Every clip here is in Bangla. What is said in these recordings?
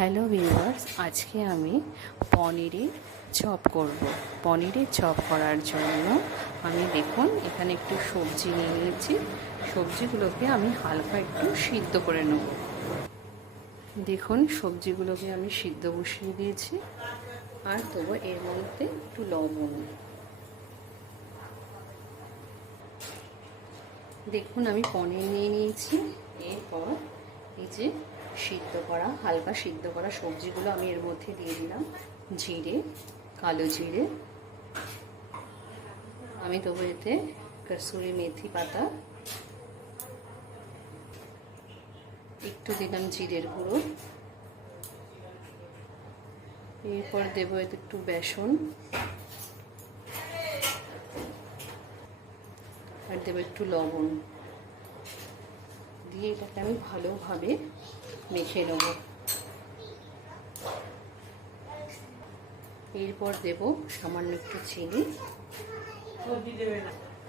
হ্যালো ভিউয়ার্স, আজকে আমি পনিরের চপ করব। পনিরের চপ করার জন্য আমি দেখুন এখানে একটু সবজি নিয়ে নিয়েছি। সবজিগুলোকে আমি হালকা একটু সিদ্ধ করে নেব। দেখুন সবজিগুলোকে আমি সিদ্ধ বসিয়ে দিয়েছি, আর দেবো এর মধ্যে একটু লবণ। দেখুন আমি পনির নিয়ে নিয়েছি। এরপর এই যে হালকা সিদ্ধ করা সবজিগুলো আমি এর মধ্যে দিয়ে দিলাম। জিরে, কালো জিরে, আমি দেবো এতে কসুরি মেথি পাতা, একটু দিলাম জিরের গুঁড়ো, এরপর দেবো এতে একটু বেসন, আর দেবো একটু লবণ দিয়ে এটাকে আমি ভালোভাবে মেখে নেব। এরপর দেব সামান্য একটু চিনি,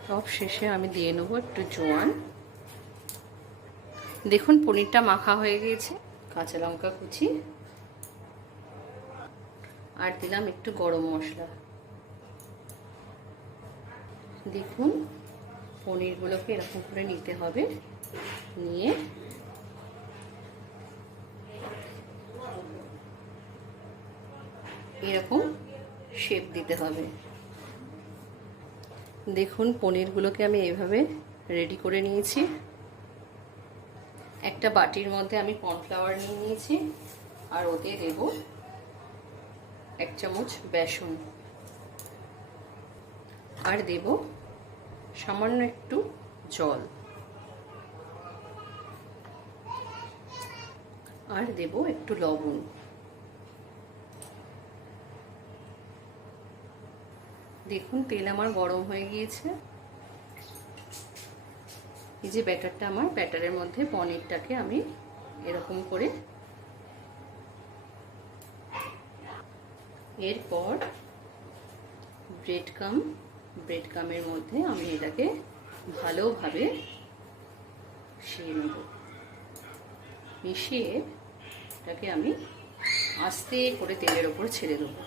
সব শেষে আমি দিয়ে নেবো একটু জোয়ান। দেখুন পনিরটা মাখা হয়ে গিয়েছে। কাঁচা লঙ্কা কুচি, আর দিলাম একটু গরম মশলা। দেখুন পনিরগুলোকে এরকম করে নিতে হবে, নিয়ে এরকম শেপ দিতে হবে। দেখুন পনিরগুলোকে আমি এভাবে রেডি করে নিয়েছি। একটা বাটির মধ্যে আমি কর্নফ্লাওয়ার নিয়ে নিয়েছি, আর ওতে দেব 1 চামচ বেসন, আর দেব সামান্য একটু জল, আর দেব একটু লবণ। দেখুন তেল আমার গরম হয়ে গিয়েছে। এই যে ব্যাটারটা, আমার ব্যাটারের মধ্যে পনিরটাকে আমি এরকম করে, এরপর ব্রেড কামের মধ্যে আমি এটাকে ভালোভাবে মিশিয়ে নেব। মিশিয়ে এটাকে আমি আস্তে করে তেলের ওপর ছেড়ে দেবো।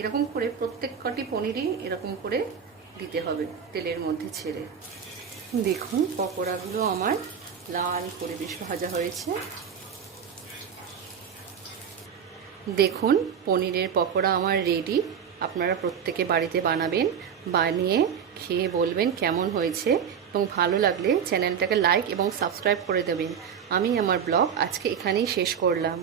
এরকম করে প্রত্যেক কটি পনিরই এরকম করে দিতে হবে তেলের মধ্যে ছেড়ে। দেখুন পকোড়াগুলো আমার লাল করে বেশ ভাজা হয়েছে। দেখুন পনিরের পকোড়া আমার রেডি। আপনারা প্রত্যেকে বাড়িতে বানাবেন, বানিয়ে খেয়ে বলবেন কেমন হয়েছে, এবং ভালো লাগলে চ্যানেলটাকে লাইক এবং সাবস্ক্রাইব করে দেবেন। আমি আমার ব্লগ আজকে এখানেই শেষ করলাম।